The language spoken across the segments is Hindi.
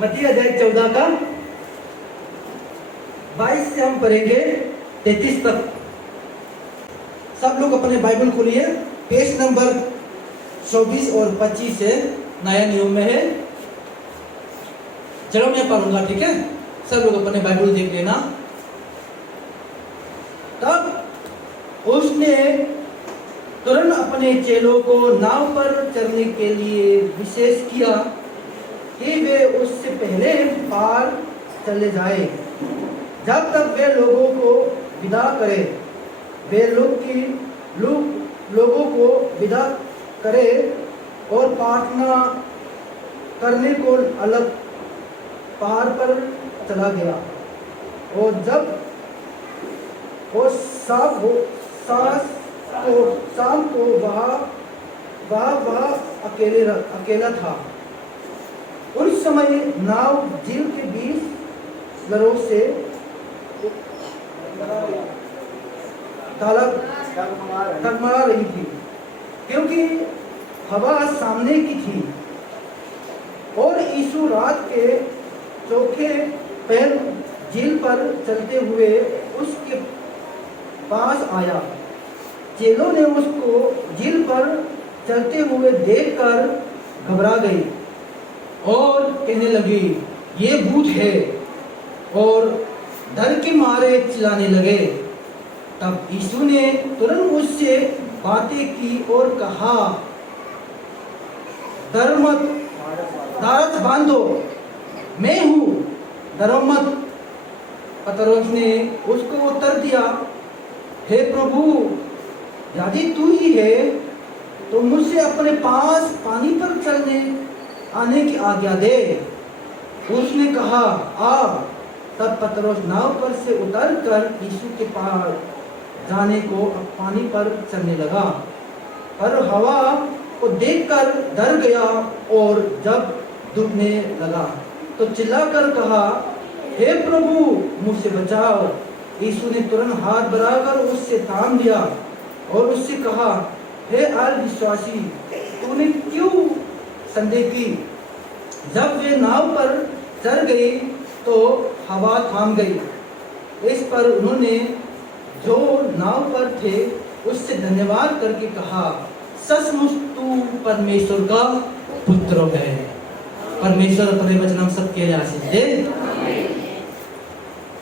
मत्ती अध्याय 14 का 22 से हम पढ़ेंगे 33 तक। सब लोग अपने बाइबल खोलिए, पेज नंबर 24 और 25 से नया नियम में है। चलो मैं पढ़ूंगा, ठीक है? सब लोग अपने बाइबल देख लेना। तब उसने तुरंत अपने चेलों को नाव पर चढ़ने के लिए विशेष किया कि वे उससे पहले पार चले जाए, जब तक वे लोगों को विदा करे। वे लोगों को विदा करे और प्रार्थना करने को अलग पहाड़ पर चला गया। और जब वो शाम को वह अकेला था। उस समय नाव झील के बीच लहरों से टकरा रही थी, क्योंकि हवा सामने की थी। और यीशु रात के चौथे पहर झील पर चलते हुए उसके पास आया। चेलों ने उसको झील पर चलते हुए देखकर घबरा गई और कहने लगी, ये भूत है, और डर के मारे चिल्लाने लगे। तब यीशु ने तुरंत उससे बातें की और कहा, डर मत, दारथ बांधो, मैं हूँ, डरो मत। पतरस ने उसको उत्तर दिया, हे प्रभु, यदि तू ही है तो मुझसे अपने पास पानी पर चलने आने की आज्ञा दे। उसने कहा, आ। तब पतरस नाव पर से उतरकर यीशु के पास जाने को पानी पर चलने लगा, पर हवा को देखकर डर गया और जब डूबने लगा तो चिल्लाकर कहा, हे प्रभु, मुझसे बचाओ। यीशु ने तुरंत हाथ बढ़ाकर उससे थाम लिया और उससे कहा, हे अविश्वासी, तूने क्यों संदेह की? जब वे नाव पर चढ़ गई तो हवा थम गई। इस पर उन्होंने जो नाव पर थे उससे धन्यवाद करके कहा, सचमुच तू परमेश्वर का पुत्र है। परमेश्वर अपने वचन हम सबके लिए आशीष दे।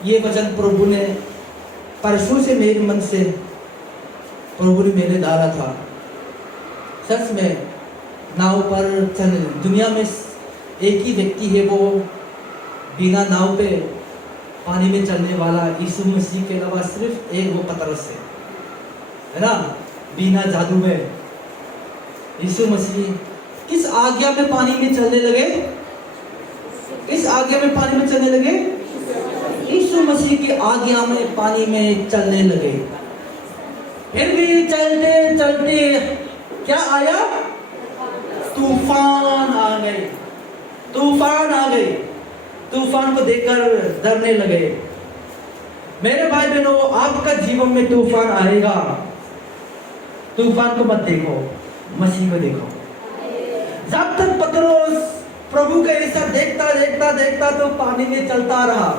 ये वचन प्रभु ने परसों से मेरे मन से प्रभु ने मेरे डाला था। सच में नाव पर चलने, दुनिया में एक ही व्यक्ति है वो बिना नाव पे पानी में चलने वाला, यीशु मसीह के अलावा सिर्फ एक वो पतरस है ना, बिना जादू में। यीशु मसीह किस आज्ञा में पानी में चलने लगे? किस आज्ञा में पानी में चलने लगे? यीशु मसीह की आज्ञा में पानी में चलने लगे। फिर भी चलते चलते क्या आया? तूफान आ गए। तूफान आ गए। तूफान को देखकर डरने लगे। मेरे भाई बहनों, आपका जीवन में तूफान आएगा। तूफान को मत देखो, मसीह को देखो। जब तक पतरस प्रभु का ऐसा देखता देखता देखता तो पानी में चलता रहा।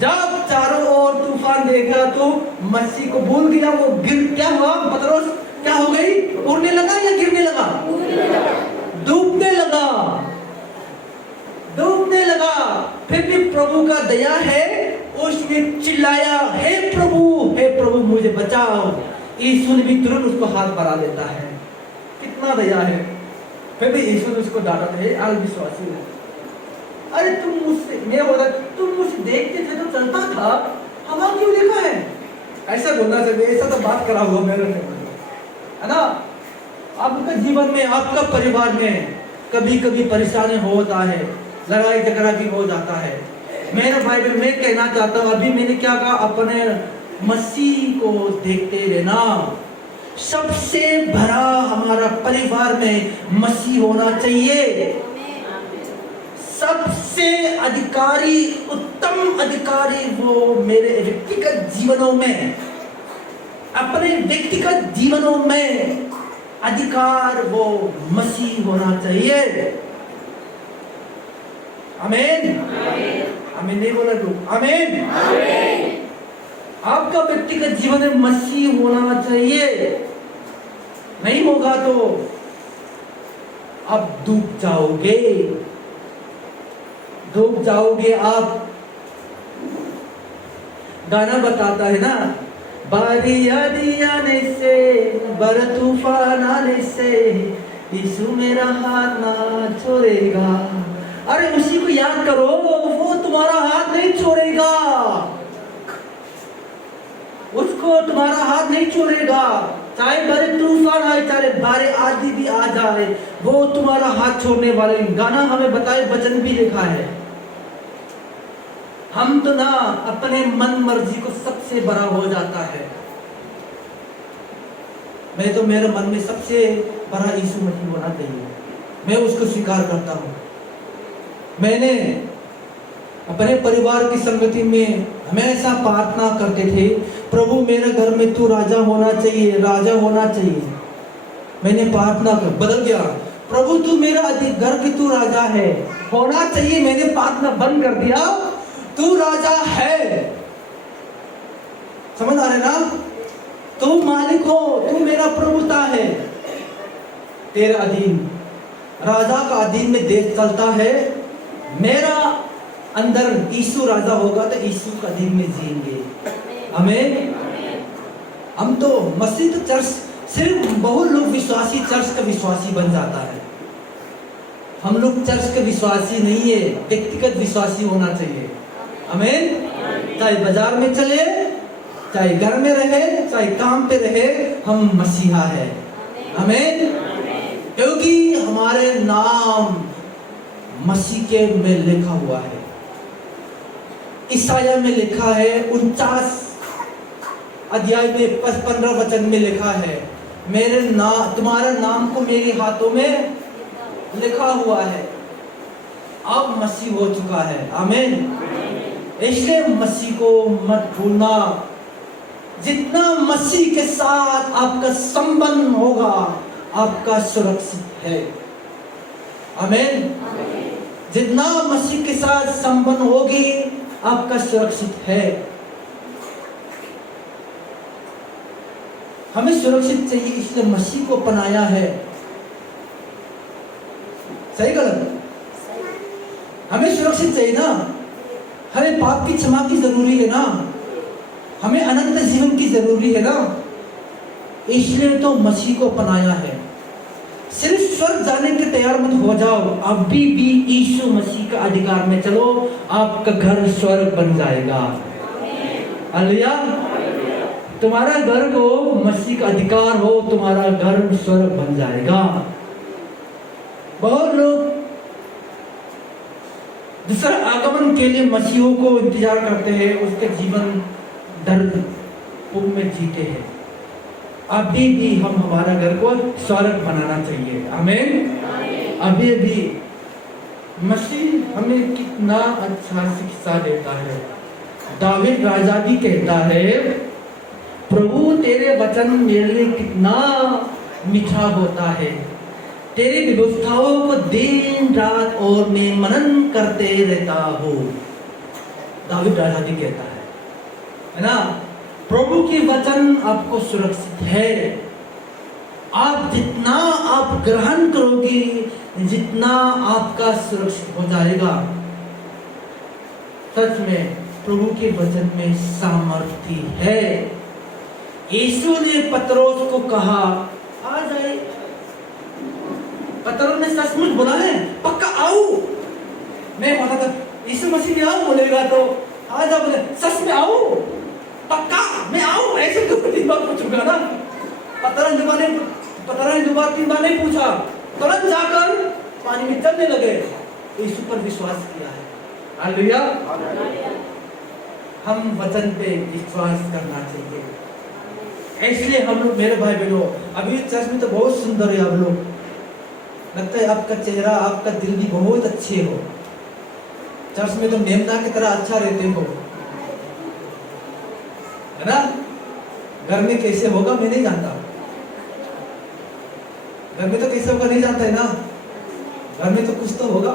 जब चारों ओर तूफान देखा तो मसीह को भूल गया। वो क्या हुआ? पतरस क्या हो गई? उड़ने लगा या गिरने लगा? डूबने लगा। डूबने लगा। फिर भी प्रभु का दया है, उसने चिल्लाया, हे प्रभु मुझे बचाओ। यीशु ने भी तुरंत उसको हाथ बढ़ा देता है। कितना दया है। फिर भी यीशु ने उसको डांटा, हे अविश्वासी, अरे तुम मुझसे, मैं बोला तुम मुझे देखते थे तो चलता था, हवा क्यों लिखा है? ऐसा बोलना चाहिए। ऐसा तो बात करा हुआ मेरे से, है ना? आपका जीवन में, आपका परिवार में कभी कभी परेशानी होता है, लड़ाई झगड़ा भी हो जाता है। मेरे भाई बहन, मैं कहना चाहता हूँ, अभी मैंने क्या कहा, अपने मसीह को देखते रहना। सबसे भरा हमारा परिवार में मसीह होना चाहिए। सबसे अधिकारी, उत्तम अधिकारी वो मेरे व्यक्तिगत जीवनों में, अपने व्यक्तिगत जीवनों में अधिकार वो मसीह होना चाहिए। आमीन। आमीन नहीं बोला तू, आमीन। आपका व्यक्तिगत जीवन में मसीह होना चाहिए, नहीं होगा तो आप डूब जाओगे आप। गाना बताता है ना, बारी आधी आने से, बर तूफान आने से, यीशु मेरा हाथ ना छोड़ेगा। अरे उसी को याद करो, वो तुम्हारा हाथ नहीं छोड़ेगा, उसको तुम्हारा हाथ नहीं छोड़ेगा। चाहे बड़े तूफान आए, चाहे बारे आदि भी आ जाए, वो तुम्हारा हाथ छोड़ने वाले। गाना हमें बताए, वचन भी लिखा है। हम तो ना अपने मन मर्जी को सबसे बड़ा हो जाता है। मैं तो मेरे मन में सबसे बड़ा यीशु मसीह होना चाहिए, मैं उसको स्वीकार करता हूँ। मैंने अपने परिवार की संगति में हमेशा प्रार्थना करते थे, प्रभु मेरे घर में तू राजा होना चाहिए, राजा होना चाहिए। मैंने प्रार्थना कर, बदल गया, प्रभु तू मेरा घर के तू राजा है, होना चाहिए। मैंने प्रार्थना बंद कर दिया, तू राजा है। समझ आ रहे ना, तू मालिक हो, तू मेरा प्रभुता है, तेरे अधीन, राजा का अधीन में देश चलता है। मेरा अंदर यीशु राजा होगा तो यीशु का अधीन में जिएंगे। आमीन। हम तो मसीह तो चर्च, सिर्फ बहुत लोग विश्वासी चर्च का विश्वासी बन जाता है। हम लोग चर्च के विश्वासी नहीं है, व्यक्तिगत विश्वासी होना चाहिए। आमीन। चाहे बाजार में चले, चाहे घर में रहे, चाहे काम पे रहे, हम मसीहा है। आमीन। क्योंकि हमारे नाम मसीह के में लिखा हुआ है। ईसाया में लिखा है, 49 अध्याय में 15 वचन में लिखा है, मेरे नाम, तुम्हारे नाम को मेरे हाथों में लिखा हुआ है। अब मसीह हो चुका है। आमीन। इसलिए मसीह को मत भूलना। जितना मसीह के साथ आपका संबंध होगा, आपका सुरक्षित है। आमीन। जितना मसीह के साथ संबंध होगी, आपका सुरक्षित है। हमें सुरक्षित चाहिए, इसलिए मसीह को अपनाया है। सही गलत? हमें सुरक्षित चाहिए ना, हमें पाप की क्षमा की जरूरी है ना, हमें अनंत जीवन की जरूरी है ना, इसलिए तो मसीह को अपनाया है। सिर्फ स्वर्ग जाने के तैयार मत हो जाओ, अभी भी यीशु मसीह का अधिकार में चलो, आपका घर स्वर्ग बन जाएगा। हालेलुया। तुम्हारा घर हो, मसीह का अधिकार हो, तुम्हारा घर स्वर्ग बन जाएगा। बहुत लोग दूसरा आगमन के लिए मसीहों को इंतजार करते हैं, उसके जीवन दर्द में जीते हैं। अभी भी हम हमारा घर को स्वर्ग बनाना चाहिए। आमीन। अभी भी मसीह हमें कितना अच्छा शिक्षा देता है। दाऊद राजा भी कहता है, प्रभु तेरे वचन मेरे लिए कितना मीठा होता है, तेरी व्यवस्थाओं को दिन रात और मैं मनन करते रहता हूँ। दाऊद राजा भी कहता है ना, प्रभु की वचन आपको सुरक्षित है। आप जितना आप ग्रहण करोगे, जितना आपका सुरक्षित हो जाएगा। सच में प्रभु के वचन में सामर्थ्य है। यीशु ने पतरोस को कहा, आ जाए। पतरोस ने सचमुच बोला है, पक्का आओ। मैं बोला था यीशु मसीह ने आओ बोलेगा तो आ जा, बोले सच में आओ, पक्का मैं आऊं। ऐसे तो तीन बार पूछूंगा ना। पतरस ने दोबारा 3 बार नहीं पूछा, तुरंत जाकर पानी में चलने लगे। यीशु पर विश्वास किया है। हालेलुया। हम वचन पे विश्वास करना चाहिए। इसलिए हम लोग, मेरे भाई बहनों, अभी चर्च में तो बहुत सुंदर है आप लोग, लगता है आपका चेहरा, आपका दिल भी बहुत अच्छे हो। चर्च में तो मेमना की तरह अच्छा रहते हो, है ना। घर में कैसे होगा मैं नहीं जानता, घर में तो कैसे होगा नहीं जानता है ना। घर में तो कुछ तो होगा।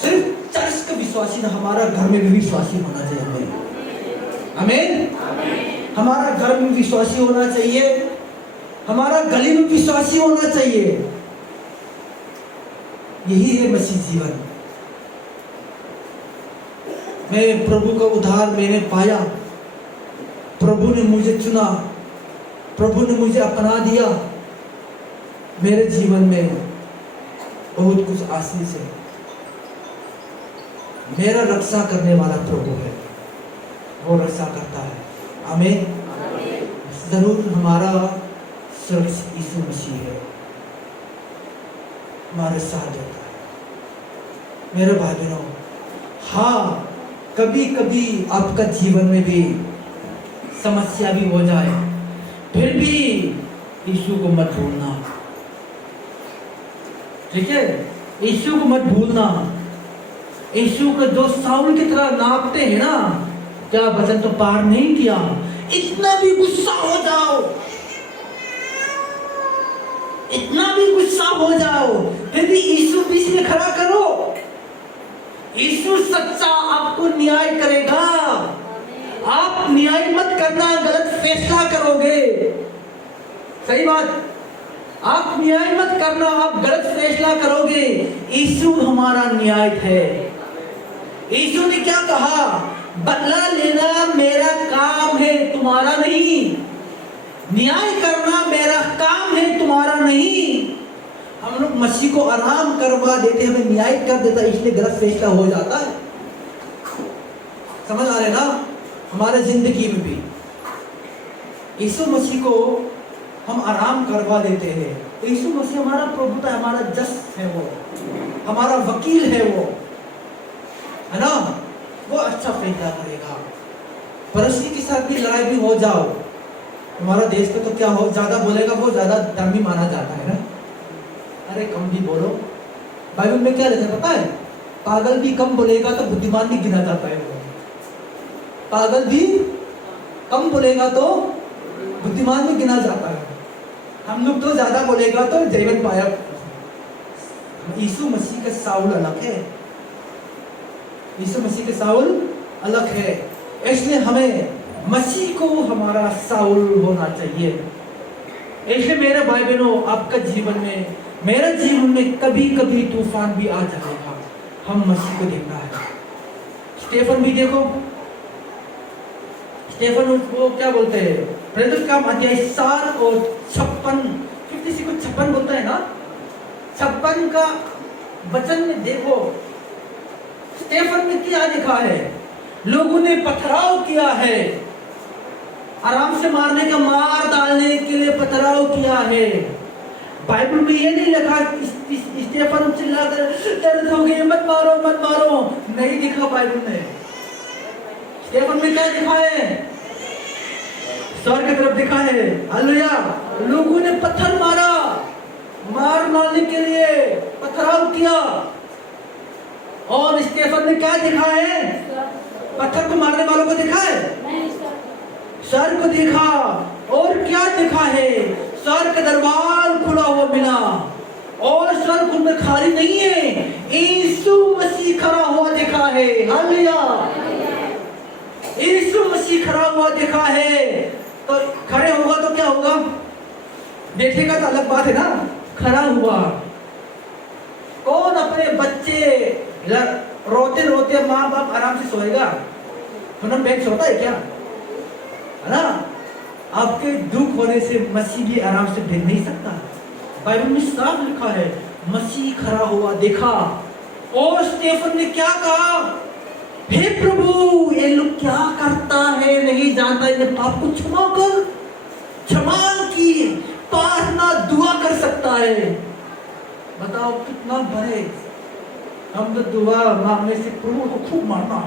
सिर्फ का विश्वासी ना, हमारा घर में भी विश्वासी होना चाहिए हमें। आमीन। हमारा घर में विश्वासी होना चाहिए, हमारा गली में विश्वासी होना चाहिए। यही है मसीह जीवन। मैं प्रभु का उद्धार मैंने पाया, प्रभु ने मुझे चुना, प्रभु ने मुझे अपना दिया। मेरे जीवन में बहुत कुछ आशीष है। मेरा रक्षा करने वाला प्रभु है, वो रक्षा करता है। आमीन। जरूर हमारा सुरक्षित यीशु मसीह है, हमारे साथ देता है। मेरे भाई बहनों, हाँ, कभी कभी आपका जीवन में भी समस्या भी हो जाए, फिर भी यीशु को मत भूलना। ठीक है, यीशु को मत भूलना। यीशु को जो साउल की तरह नापते हैं ना, क्या वचन तो पार नहीं किया। इतना भी गुस्सा हो जाओ, इतना भी गुस्सा हो जाओ, फिर भी यीशु बीच में खड़ा करो। यीशु सच्चा आपको न्याय करेगा। आप न्याय मत करना, गलत फैसला करोगे। सही बात, आप न्याय मत करना, आप गलत फैसला करोगे। यीशु हमारा न्याय है। यीशु ने क्या कहा? बदला लेना मेरा काम है, तुम्हारा नहीं। न्याय करना मेरा काम है, तुम्हारा नहीं। हम लोग मसीह को आराम करवा देते, हमें न्याय कर देता, इसलिए गलत फैसला हो जाता है। समझ आ रहे ना? हमारे जिंदगी में भी यीशु मसीह को हम आराम करवा देते हैं। तो यीशु मसीह हमारा प्रभु है, हमारा जज है, वो हमारा वकील है, वो है ना, वो अच्छा फैसला करेगा। पड़ोसी के साथ भी लड़ाई भी हो जाओ, हमारा देश में तो क्या हो, ज्यादा बोलेगा वो ज्यादा धर्मी माना जाता है ना। अरे कम भी बोलो, बाइबल में क्या लिखा है पता है? पागल भी कम बोलेगा तो बुद्धिमान भी गिना जाता है। वो पागल भी कम बोलेगा तो बुद्धिमान भी गिना जाता है। हम लोग तो ज्यादा बोलेगा तो जीवन पाया। यीशु मसीह का साउल अलग है, यीशु मसीह का साउल अलग है। इसलिए हमें मसीह को हमारा साउल होना चाहिए। इसलिए मेरे भाई बहनों, आपका जीवन में, मेरे जीवन में कभी कभी तूफान भी आ जाएगा, हम मसीह को देखना है। स्टेफन भी देखो, स्टेफन को क्या बोलते हैं? प्रेरितों का अध्याय 7 और 56 बोलता है ना, 56 का वचन में देखो, स्टेफन में क्या लिखा है? लोगों ने पथराव किया है, आराम से मारने का, मार डालने के लिए पथराव किया है। बाइबल में ये नहीं लिखा स्टेफन चिल्लाकर दर्द हो गए, मत मारो मत मारो, नहीं लिखा बाइबल में। स्टेफन में क्या लिखा है? स्वर्ग की तरफ लिखा है, हालेलुया। लोगों ने पत्थर मारा, मारने के लिए पथराव किया, और स्टेफन ने क्या दिखा है? पत्थर को मारने वालों को दिखा है, स्वर्ग को देखा। और क्या दिखा है? स्वर्ग का दरबार खुला हुआ मिला, और स्वर्ग उनमें खाली नहीं है, यीशु मसीह खड़ा हुआ दिखा है। हालेलुया, यीशु मसीह खड़ा हुआ दिखा है। तो खड़े होगा तो क्या होगा? बैठेगा तो अलग बात है ना, खड़ा हुआ। कौन अपने बच्चे रोते रोते माँ बाप आराम से सोएगा? तो बैंक सोता है क्या? है ना? आपके दुख होने से मसीह भी आराम से बैठ नहीं सकता। बाइबल में साफ लिखा है, मसीह खड़ा हुआ देखा। और स्टेफन ने क्या कहा? हे प्रभु, ये लोग क्या करता है नहीं जानता, इन्हें पाप को क्षमा कर। क्षमा की प्रार्थना दुआ कर सकता है। बताओ कितना बड़े। हम तो दुआ मांगने से प्रभु को खूब मारना,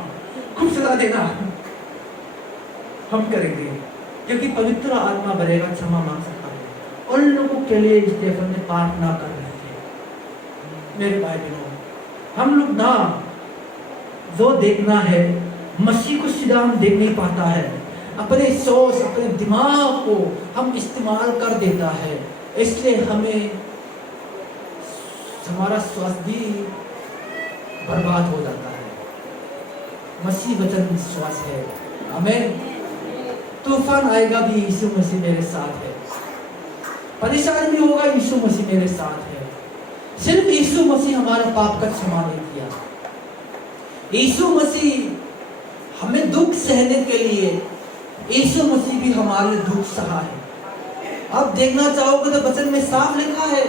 खूब सजा देना हम करेंगे, क्योंकि पवित्र आत्मा बनेगा, क्षमा मांग सकता है। उन लोगों के लिए स्टेफन ने प्रार्थना कर रहे थे। मेरे भाई बहनों, हम लोग ना जो देखना है, मसीह को सीधा हम देख नहीं पाता है। अपने सोच, अपने दिमाग को हम इस्तेमाल कर देता है, इसलिए हमें हमारा स्वास्थ्य भी बर्बाद हो जाता है। मसीह वचन विश्वास है। आमीन। तूफान आएगा भी यीशु मसीह मेरे साथ है, परेशानी भी होगा यीशु मसीह मेरे साथ है। सिर्फ यीशु मसीह हमारा पाप का क्षमा नहीं किया, यीशु मसीह हमें दुख सहने के लिए, यीशु मसीह भी हमारे लिए दुख सहा है। आप देखना चाहोगे तो वचन में साफ लिखा है,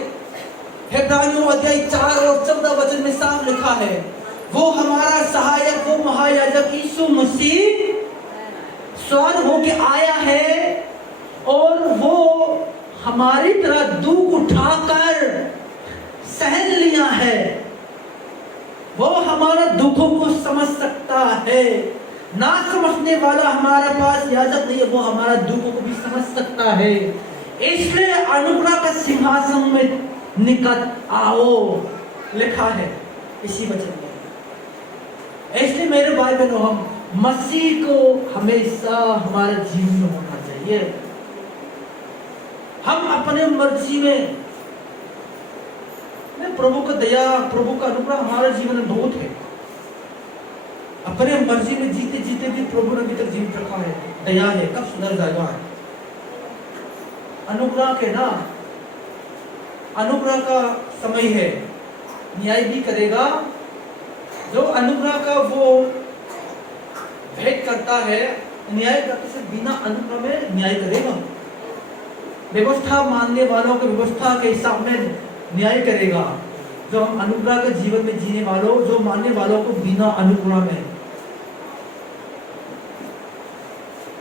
इब्रानियों अध्याय 4 और 14 वचन में साफ लिखा है, वो हमारा सहायक, वो महायाजक यीशु मसीह स्वर्ग होके आया है और वो हमारी तरह दुख उठाकर सहन लिया है। वो हमारा दुखों को समझ सकता है। ना समझने वाला हमारा पास याजक नहीं है, वो हमारा दुखों को भी समझ सकता है। इसलिए अनुग्रह का सिंहासन में निकट आओ लिखा है इसी वचन में। इसलिए मेरे भाई बहनों, हम मसीह को हमेशा हमारे जीवन में होना चाहिए। हम अपने मर्जी में, प्रभु का दया, प्रभु का अनुग्रह हमारे जीवन में बहुत है। अपने मर्जी में जीते जीते भी प्रभु ने अभी तक जीवित रखा है, दया है, कब सुधर जाएगा। अनुग्रह के ना, अनुग्रह का समय है, न्याय भी करेगा। जो अनुग्रह का वो भेंट करता है, न्याय करते से बिना अनुग्रह में न्याय करेगा। व्यवस्था मानने वालों को व्यवस्था के हिसाब में न्याय करेगा। जो हम अनुग्रह के जीवन में जीने वालों, जो मानने वालों को बिना अनुग्रह में,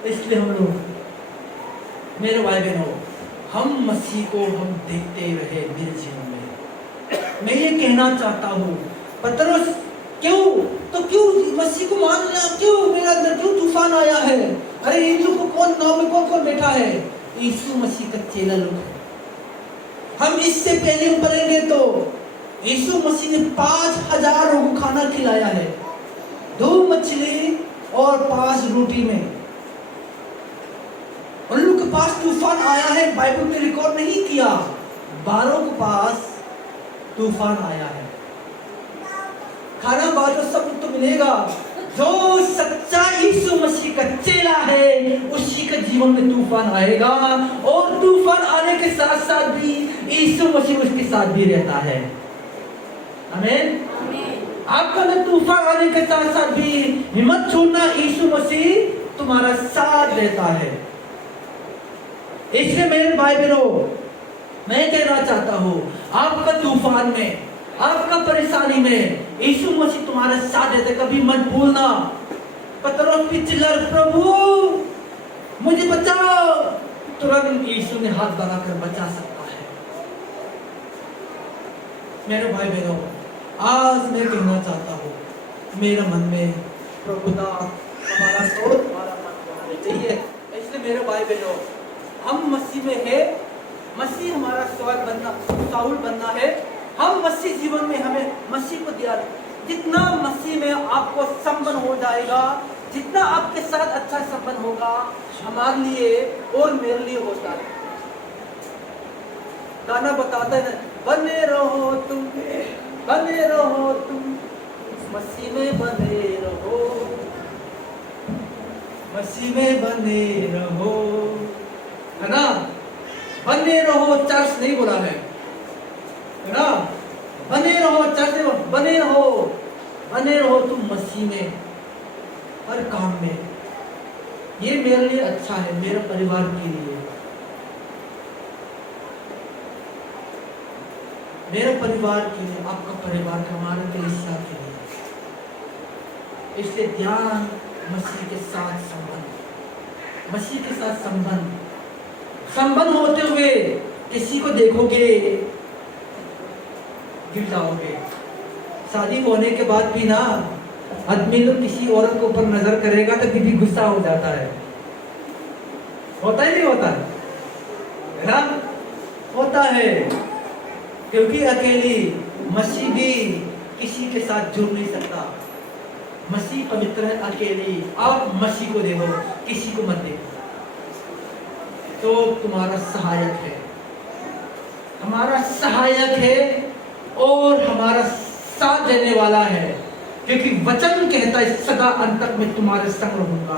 इसलिए हम लोग, मेरे भाई बहनों, हम मसीह को हम देखते रहे मेरे जीवन में। मैं ये कहना चाहता हूँ, पतरस क्यों, तो क्यों मसीह को मान लिया, क्यों मेरा अंदर क्यों तूफान आया है? अरे यीशु को कौन नाव में कौन कौन बैठा है? यीशु मसीह का चेला लोग है। हम इससे पहले पढ़ेंगे तो यीशु मसीह ने 5000 लोगों को खाना खिलाया है, 2 मछली और 5 रोटी में। उन लोग के पास तूफान आया है, बाइबल में रिकॉर्ड नहीं किया। 12 के पास तूफान आया है। खाना बाजो सब तो मिलेगा। जो सच्चा यीशु मसीह का चेला है, उसी के जीवन में तूफान आएगा, और तूफान आने के साथ साथ भी यीशु मसीह उसके साथ भी रहता है। आमीन। आपका में तूफान आने के साथ साथ भी हिम्मत छोड़ना, यीशु मसीह तुम्हारा साथ रहता है। इसलिए मेरे भाई बहनों, मैं कहना चाहता हूँ, आपका तूफान में, आपका परेशानी में यीशु मसीह तुम्हारे साथ रहते। कभी मत भूलना। पतरस भी चिल्ला, प्रभु मुझे बचाओ, तुरंत यीशु ने हाथ बढ़ाकर बचा सकता है। मेरे भाई बहनों, आज मैं कहना चाहता हूँ, मेरे मन में प्रभुता हमारा सोच, हमारा मन होना चाहिए। इसलिए मेरे भाई बहनों, हम मसीह में है, मसीह हमारा स्वागत बनना, साउल बनना है। हम मसीह जीवन में हमें मसीह को दिया। जितना मसीह में आपको संबंध हो जाएगा, जितना आपके साथ अच्छा संबंध होगा, हमारे लिए और मेरे लिए होता है। गाना बताता है, बने रहो तुम, बने रहो तुम, मसीह में बने रहो, मसीह में बने रहो, है ना? बने रहो, चर्च नहीं बोला है ना? बने रहो, चर्च में बने रहो, बने रहो तुम मसीह में, हर काम में। ये मेरे लिए अच्छा है, मेरे परिवार के लिए, मेरे परिवार के लिए, आपका परिवार, हमारे कलीसिया के लिए। इसलिए ध्यान, मसीह के साथ संबंध, मसीह के साथ संबंध, संबंध होते हुए किसी को देखोगे गिर जाओगे। शादी होने के बाद भी ना, आदमी लोग किसी औरत के ऊपर नजर करेगा तो भी गुस्सा हो जाता है। होता ही नहीं होता है ना? होता है, क्योंकि अकेली मसीह भी किसी के साथ जुड़ नहीं सकता। मसीह पवित्र है, अकेली। आप मसीह को देखो, किसी को मत देखो। तो तुम्हारा सहायक है, हमारा सहायक है और हमारा साथ देने वाला है। क्योंकि वचन कहता है सदा अंत तक मैं तुम्हारे संग रहूंगा।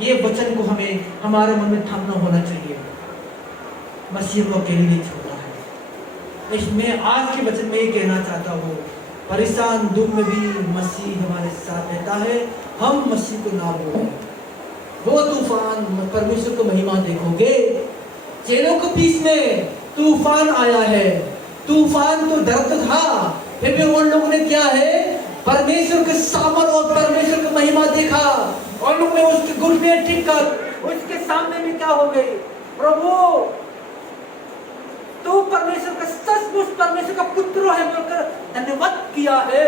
ये वचन को हमें हमारे मन में थामना होना चाहिए। मसीह को अकेले नहीं छोड़ता है। इसमें आज के वचन में ये कहना चाहता हूँ, परेशान दुख में भी मसीह हमारे साथ रहता है। हम मसीह को ना भूलें। वो तूफान, परमेश्वर को महिमा देखोगे, चेलों के बीच में तूफान आया है। तूफान तो दर्द था, फिर भी उन लोगों ने क्या है, परमेश्वर के सामर और परमेश्वर की महिमा देखा। और लोग ने उसके घुटने टिक कर उसके सामने में क्या हो गई, प्रभु तू परमेश्वर का सचमुच परमेश्वर का पुत्र है बोलकर धन्यवाद किया है।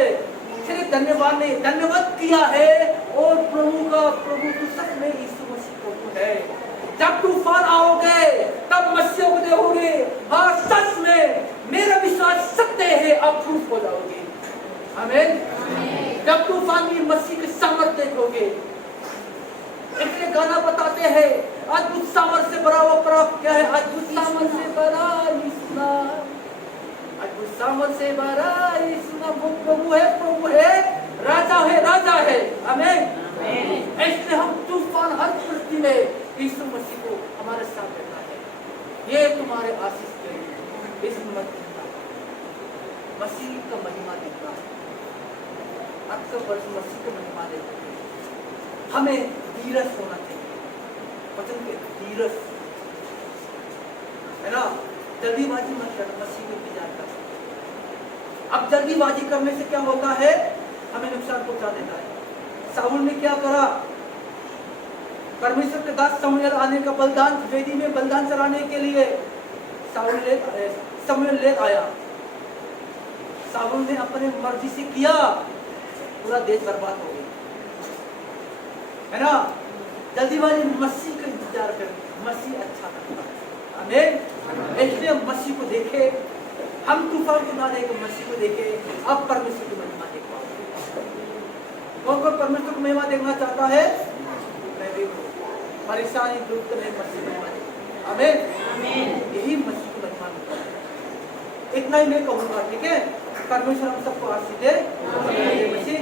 सिर्फ धन्यवाद नहीं, धन्यवाद किया है। और प्रभु तू सच में यीशु मसीह प्रभु है। जब तूफान आओगे तब मसीह को देखोगे, हाँ सच में मेरा विश्वास सत्य है, आप प्रूफ हो जाओगे। आमीन। जब तूफान में मसीह के सामर्थ्य देखोगे, इसलिए गाना बताते हैं, अद्भुत सामर्थ्य से भरा हुआ प्रभु क्या है, अद्भुत सामर्थ्य से भरा यीशु नाम, अद्भुत सामर्थ्य से भरा यीशु नाम। वो प्रभु है, राजा है। आमीन। इसलिए हम तूफान हर परिस्थिति में यीशु मसीह को हमारे साथ रहना है। ये तुम्हारे आशीष के लिए इस मसीह का महिमा देखना है। आपका वर्ष मसीह का महिमा देखना है। हमें धीरज होना चाहिए। वचन के धीरज है ना, जल्दीबाजी मत करना, मसीह को इंतजार करना। अब जल्दीबाजी करने से क्या होता है, हमें नुकसान पहुंचा देता है। साउल ने क्या करा, परमेश्वर के दास शमूएल आने का बलिदान, वेदी में बलिदान चढ़ाने के लिए शमूएल ले आया। साउल ने अपने मर्जी से किया, पूरा देश बर्बाद हो गया, है ना। जल्दीबाजी मसीह का इंतजार कर, मसीह अच्छा करता है। आमीन। इसलिए मसीह को देखे, हम तूफान को ना देखे, मसीह को देखे, अब परमेश्वर की महिमा देख पाओगे। कौन परमेश्वर की महिमा देखना चाहता है, मैं भी परेशानी दुख नहीं, मसीह महिमा देख। आमीन। यही मसीह की महिमा है। इतना ही मैं कहूँगा, ठीक है। परमेश्वर हम सबको आशीष दे। मसीह